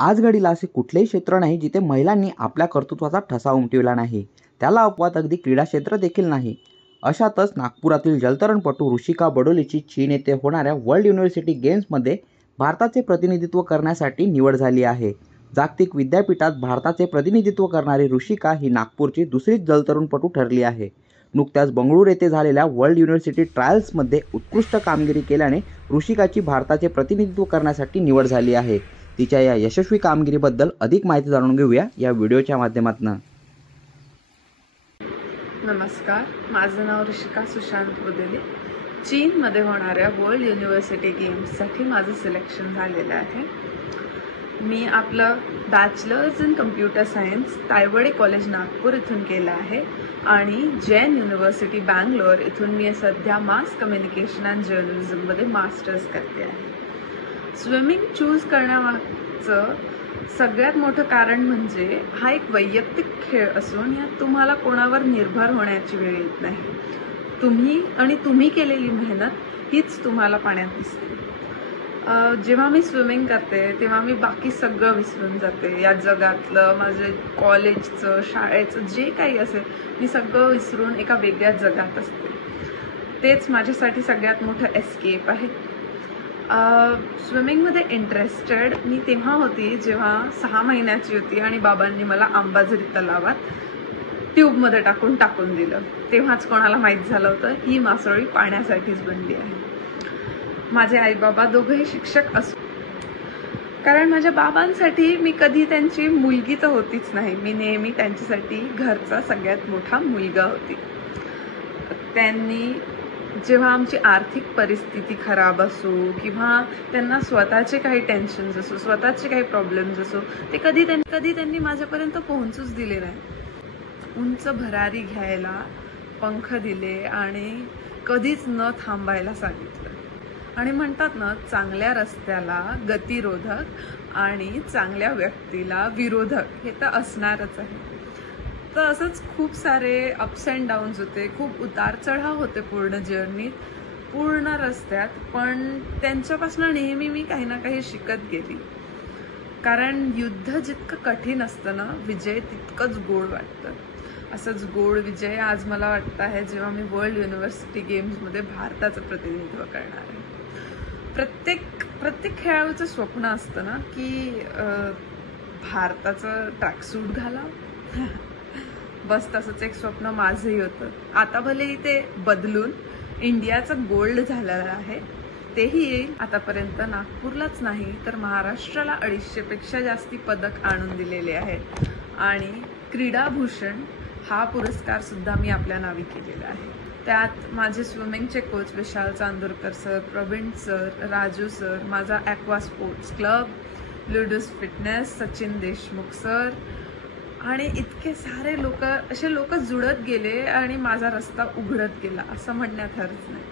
आजघडीला असे कुठलेही क्षेत्र नाही जिथे महिलांनी आपल्या कर्तृत्वाचा ठसा उमटविला नाही. त्याला अपवाद अगदी क्रीडा क्षेत्र देखील नाही. अशातच नागपुरातील जलतरणपटू ऋषिका बडोलेची चीन येथे होणाऱ्या वर्ल्ड युनिव्हर्सिटी गेम्समध्ये भारताचे प्रतिनिधित्व करण्यासाठी निवड झाली आहे. जागतिक विद्यापीठात भारताचे प्रतिनिधित्व करणारी ऋषिका ही नागपूरची दुसरीच जलतरणपटू ठरली आहे. नुकत्याच बंगळुरू येथे झालेल्या वर्ल्ड युनिव्हर्सिटी ट्रायल्समध्ये उत्कृष्ट कामगिरी केल्याने ऋषिकाची भारताचे प्रतिनिधित्व करण्यासाठी निवड झाली आहे. तिच्या या यशस्वी कामगिरीबद्दल अधिक माहिती जाणून घेऊया या व्हिडिओच्या माध्यमातून. नमस्कार, माझं नाव ऋषिका सुशांत बडोले. चीनमध्ये होणाऱ्या वर्ल्ड युनिव्हर्सिटी गेम्ससाठी माझं सिलेक्शन झालेलं आहे. मी आपलं bachelors in computer science Tayawade college Nagpur इथून केलं आहे आणि जैन युनिव्हर्सिटी बँगलोर इथून मी सध्या मास कम्युनिकेशन अँड जर्नलिझममध्ये मास्टर्स करते आहे. स्विमिंग चूज करण्यामागचं सगळ्यात मोठं कारण म्हणजे हा एक वैयक्तिक खेळ असून यात तुम्हाला कोणावर निर्भर होण्याची वेळ येत नाही. तुम्ही केलेली मेहनत हीच तुम्हाला पाण्यात दिसते. जेव्हा मी स्विमिंग करते तेव्हा मी बाकी सगळं विसरून जाते. या जगातलं माझं कॉलेजचं शाळेचं जे काही असेल मी सगळं विसरून एका वेगळ्याच जगात असते. तेच माझ्यासाठी सगळ्यात मोठं एस्केप आहे. स्विमिंगमध्ये इंटरेस्टेड मी तेव्हा होती जेव्हा 6 महिन्याची होती आणि बाबांनी मला अंबाझरी तलावात ट्यूबमध्ये टाकून दिलं. तेव्हाच कोणाला माहीत झालं होतं ही मासोळी पाण्यासाठीच बनली आहे. माझे आई बाबा दोघंही शिक्षक असो, कारण माझ्या बाबांसाठी मी कधी त्यांची मुलगी तर होतीच नाही, मी नेहमी त्यांच्यासाठी घरचा सगळ्यात मोठा मुलगा होती. त्यांनी जेव्हा आमची आर्थिक परिस्थिती खराब असो किंवा त्यांना स्वतःचे काही टेन्शन्स असो, स्वतःचे काही प्रॉब्लेम्स असो, ते कधी त्यांनी माझ्यापर्यंत पोहोचूच दिले नाही. उंच भरारी घ्यायला पंख दिले आणि कधीच न थांबायला सांगितलं. आणि म्हणतात ना, चांगल्या रस्त्याला गतिरोधक आणि चांगल्या व्यक्तीला विरोधक हे तर असणारच आहे. तर असंच खूप सारे अप्स अँड डाऊन्स होते, खूप उतार चढाव होते पूर्ण जर्नीत, पूर्ण रस्त्यात. पण त्यांच्यापासून नेहमी मी काही ना काही शिकत गेली. कारण युद्ध जितकं कठीण असतं ना, विजय तितकंच गोड वाटतं. असंच गोड विजय आज मला वाटतं आहे जेव्हा मी वर्ल्ड युनिव्हर्सिटी गेम्समध्ये भारताचं प्रतिनिधित्व करणार आहे. प्रत्येक खेळाडूचं स्वप्न असतं ना की भारताचं ट्रॅकसूट घालावं. बस तसंच एक स्वप्न माझंही होतं. आता भले ते बदलून इंडियाचं गोल्ड झालेलं आहे, तेही येईल. आतापर्यंत नागपूरलाच नाही तर महाराष्ट्राला 250पेक्षा जास्ती पदक आणून दिलेले आहेत आणि क्रीडाभूषण हा पुरस्कार सुद्धा मी आपल्या नावी केलेला आहे. त्यात माझे स्विमिंगचे coach Vishal Chandorkar sir, Praveen sir, Raju sir, माझा aqua sports club, Ludus fitness, Sachin Deshmukh sir आणि इतके सारे लोक जुळत गेले आणि माझा रस्ता उघडत गेला असं म्हणण्यात हरच नाही.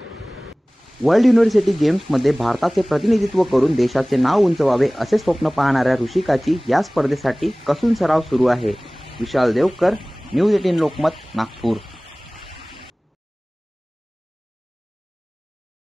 वर्ल्ड युनिव्हर्सिटी गेम्समध्ये भारताचे प्रतिनिधित्व करून देशाचे नाव उंचवावे असे स्वप्न पाहणाऱ्या ऋषिकाची या स्पर्धेसाठी कसून सराव सुरू आहे. विशाल देवकर, न्यूज 18 लोकमत, नागपूर.